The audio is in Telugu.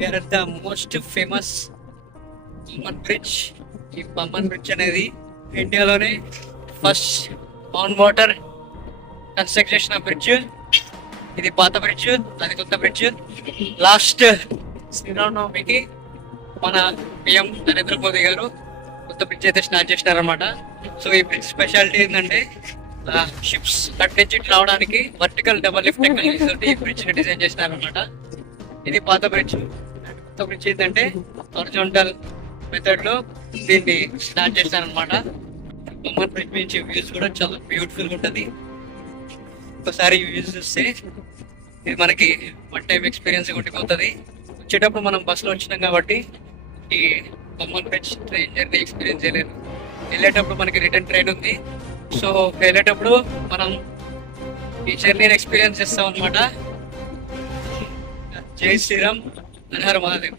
We are at the most famous Pamban bridge. ఈ పమ్మన్ బ్రిడ్జ్ అనేది ఇండియాలోనే ఫస్ట్ ఆన్ వాటర్ కన్స్ట్రక్ట్ చేసిన బ్రిడ్జ్. ఇది పాత బ్రిడ్జ్, అది కొత్త బ్రిడ్జ్. లాస్ట్ శ్రీరామనవమికి మన పిఎం నరేంద్ర మోదీ గారు కొత్త బ్రిడ్జ్ అయితే స్టార్ట్ చేసినారనమాట. సో ఈ బ్రిడ్జ్ స్పెషాలిటీ ఏంటంటే షిప్స్ అటు నుంచి ఇటు రావడానికి వర్టికల్ డబల్ లిఫ్ట్ టెక్నాలజీ తోటి ఈ బ్రిడ్జ్ ని డిజైన్ చేసినారనమాట. ఇది పాత బ్రిడ్జ్. కొత్త బ్రిడ్జ్ ఏంటంటే హారిజాంటల్ మెథడ్ లో దీన్ని స్టార్ట్ చేస్తారనమాట. పమ్మన్ బ్రిడ్జ్ నుంచి వ్యూస్ కూడా చాలా బ్యూటిఫుల్ గా ఉంటుంది. ఒకసారి వ్యూస్ చూస్తే ఇది మనకి వన్ టైం ఎక్స్పీరియన్స్ ఉండిపోతుంది. వచ్చేటప్పుడు మనం బస్సులో వచ్చినాం కాబట్టి ఈ Pamban bridge train journey experience చేయలేదు. వెళ్ళేటప్పుడు మనకి రిటర్న్ ట్రైన్ ఉంది. సో వెళ్ళేటప్పుడు మనం ఈ జర్నీని ఎక్స్పీరియన్స్ చేస్తాం అనమాట. జై శ్రీరామ్, హర హర మహాదేవ్.